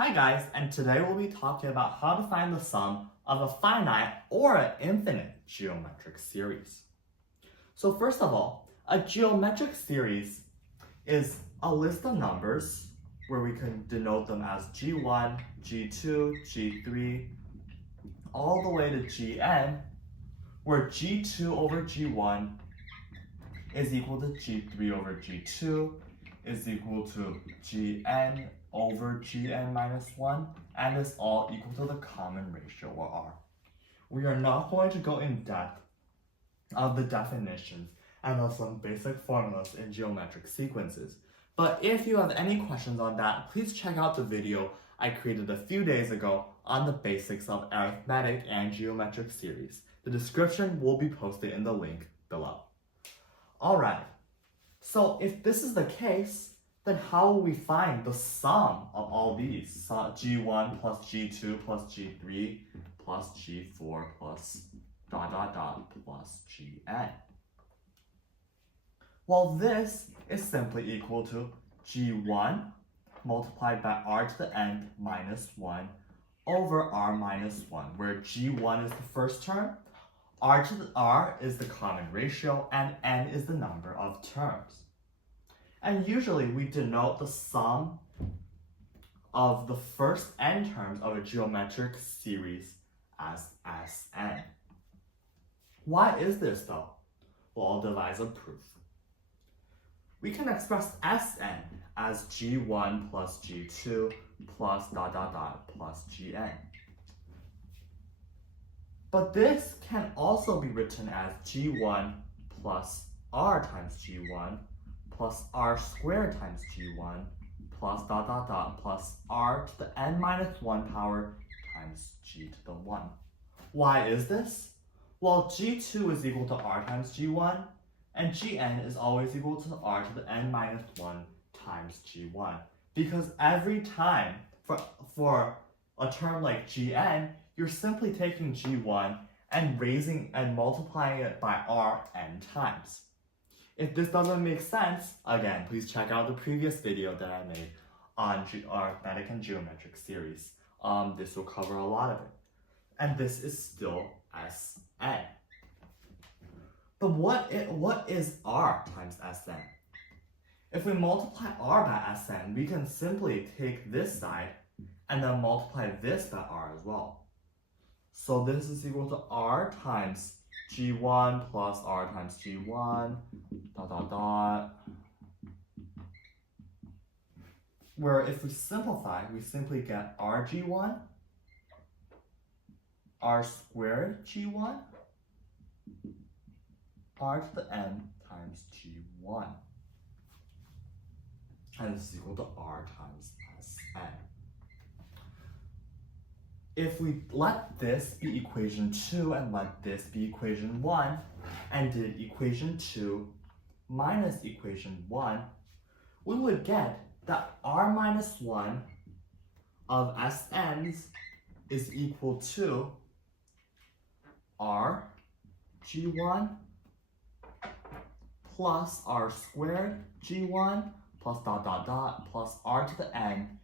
Hi guys, and today we'll be talking about how to find the sum of a finite or an infinite geometric series. So first of all, a geometric series is a list of numbers where we can denote them as g1, g2, g3, all the way to gn, where g2 over g1 is equal to g3 over g2 is equal to gn over gn minus 1, and is all equal to the common ratio, or r. We are not going to go in depth of the definitions and of some basic formulas in geometric sequences. But if you have any questions on that, please check out the video I created a few days ago on the basics of arithmetic and geometric series. The description will be posted in the link below. Alright, so if this is the case, then how will we find the sum of all these? g1 plus g2 plus g3 plus g4 plus ... plus gn. Well, this is simply equal to g1 multiplied by r to the n minus 1 over r minus 1, where g1 is the first term, r to the r is the common ratio, and n is the number of terms. And usually we denote the sum of the first n terms of a geometric series as Sn. Why is this though? Well, I'll devise a proof. We can express Sn as g1 plus g2 plus ... plus gn. But this can also be written as g1 plus r times g1 plus r squared times g1 plus ... plus r to the n minus 1 power times g to the 1. Why is this? Well, g2 is equal to r times g1, and gn is always equal to r to the n minus 1 times g1. Because every time for a term like gn, you're simply taking g1 and multiplying it by r n times. If this doesn't make sense, again, please check out the previous video that I made on arithmetic and geometric series. This will cover a lot of it. And this is still Sn. But what is r times Sn? If we multiply r by Sn, we can simply take this side and then multiply this by r as well. So this is equal to r times g1 plus r times g1, ... Where if we simplify, we simply get rg1, r squared g1, r to the n times g1. And this is equal to r times Sn. If we let this be equation 2 and let this be equation 1, and did equation 2 minus equation 1, we would get that r minus 1 of Sn's is equal to r g1 plus r squared g1 plus ... plus r to the n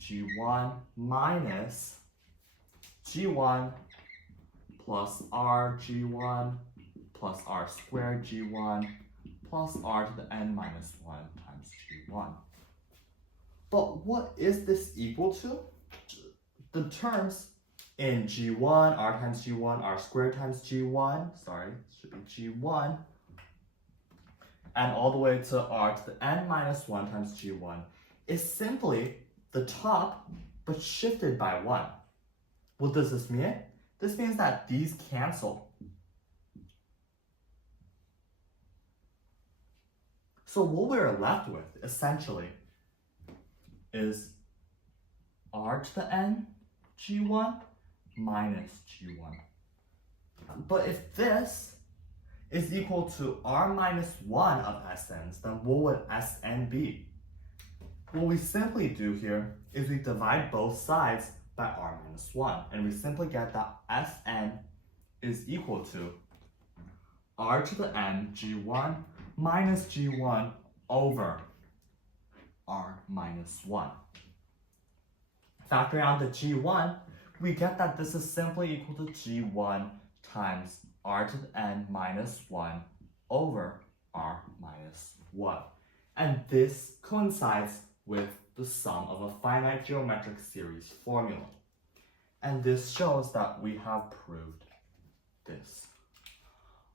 g1 minus g1 plus r g1 plus r squared g1 plus r to the n minus 1 times g1. But what is this equal to? The terms in g1, r times g1, r squared times g1, sorry, it should be g1, and all the way to r to the n minus 1 times g1 is simply the top, but shifted by 1. What does this mean? This means that these cancel. So what we're left with, essentially, is r to the n g1 minus g1. But if this is equal to r minus 1 of Sn's, then what would Sn be? What we simply do here is we divide both sides by r minus 1, and we simply get that Sn is equal to r to the n g1 minus g1 over r minus 1. Factoring out the g1, we get that this is simply equal to g1 times r to the n minus 1 over r minus 1. And this coincides with the sum of a finite geometric series formula. And this shows that we have proved this.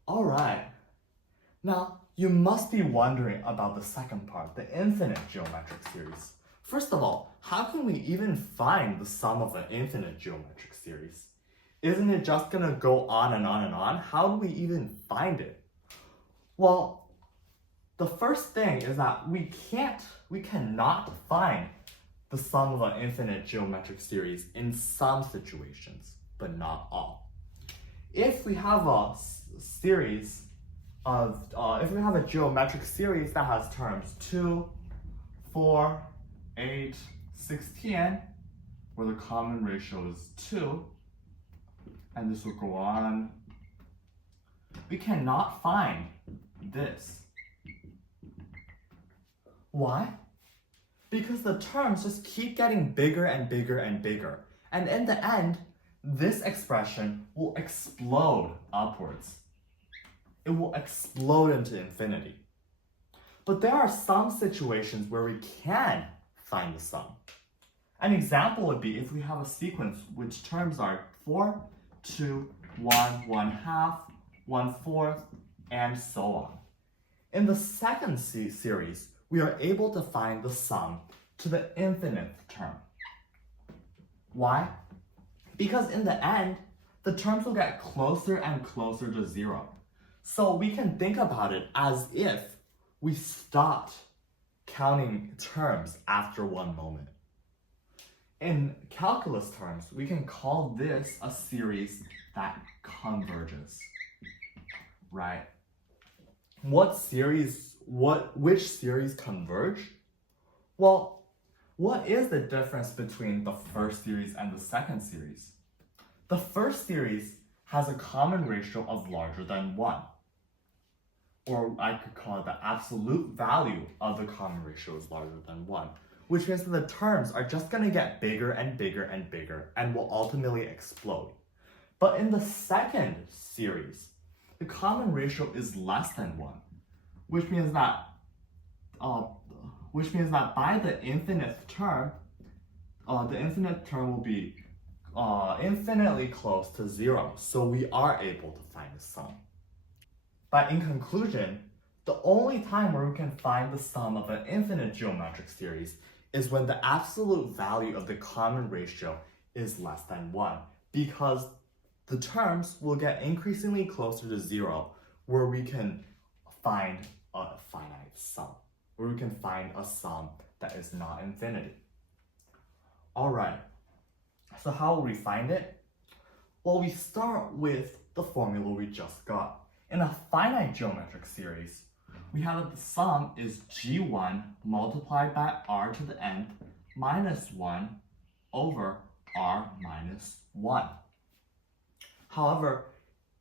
Alright, now you must be wondering about the second part, the infinite geometric series. First of all, how can we even find the sum of an infinite geometric series? Isn't it just going to go on and on and on? How do we even find it? Well, the first thing is that we cannot find the sum of an infinite geometric series in some situations, but not all. If we have a series of, if we have a geometric series that has terms 2, 4, 8, 16, where the common ratio is 2, and this will go on, we cannot find this. Why? Because the terms just keep getting bigger and bigger and bigger. And in the end, this expression will explode upwards. It will explode into infinity. But there are some situations where we can find the sum. An example would be if we have a sequence which terms are 4, 2, 1, 1/2, 1/4, and so on. In the second series, we are able to find the sum to the infinite term. Why? Because in the end, the terms will get closer and closer to 0. So we can think about it as if we stopped counting terms after one moment. In calculus terms, we can call this a series that converges, right? Which series converge? Well, what is the difference between the first series and the second series? The first series has a common ratio of larger than 1. Or I could call it the absolute value of the common ratio is larger than 1, which means that the terms are just going to get bigger and bigger and bigger and will ultimately explode. But in the second series, the common ratio is less than 1, which means that by the infinite term will be infinitely close to 0, so we are able to find the sum. But in conclusion, the only time where we can find the sum of an infinite geometric series is when the absolute value of the common ratio is less than 1, because the terms will get increasingly closer to 0, where we can find a finite sum, where we can find a sum that is not infinity. Alright, so how will we find it? Well, we start with the formula we just got. In a finite geometric series, we have that the sum is g1 multiplied by r to the nth minus 1 over r minus 1. However,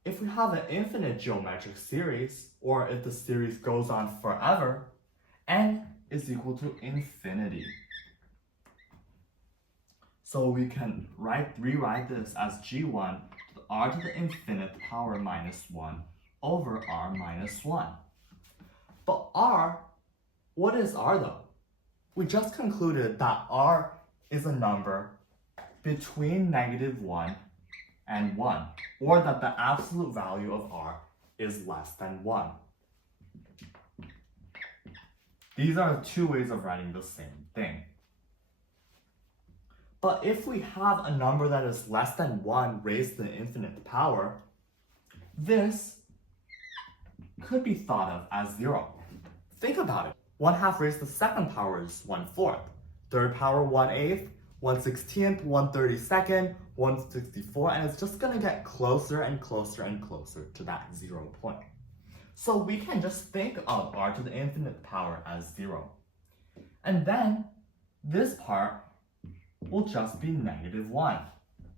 if we have an infinite geometric series, or if the series goes on forever, n is equal to infinity. So we can rewrite this as g1 to the r to the infinite power minus 1 over r minus 1. But r, what is r though? We just concluded that r is a number between -1 and 1, or that the absolute value of r is less than 1. These are two ways of writing the same thing. But if we have a number that is less than 1 raised to the infinite power, this could be thought of as 0. Think about it. 1/2 raised to the second power is 1/4. Third power, 1/8. 1/16, 1/32, 1/64, and it's just going to get closer and closer and closer to that 0 point. So we can just think of r to the infinite power as 0. And then this part will just be -1.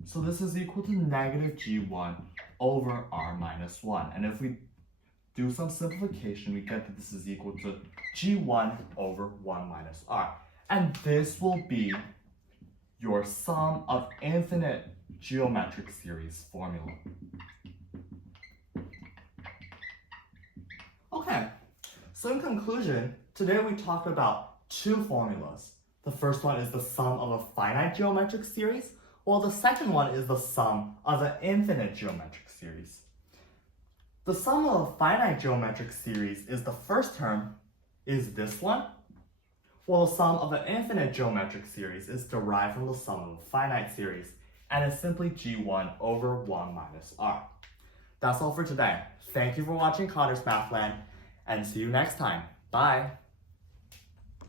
So this is equal to negative g1 over r minus 1. And if we do some simplification, we get that this is equal to g1 over 1 minus r. And this will be your sum of infinite geometric series formula. Okay, so in conclusion, today we talked about two formulas. The first one is the sum of a finite geometric series, while the second one is the sum of an infinite geometric series. The sum of a finite geometric series is the first term, is this one, while the sum of an infinite geometric series is derived from the sum of a finite series, and is simply g1 over 1 minus r. That's all for today. Thank you for watching Connor's Mathland, and see you next time. Bye!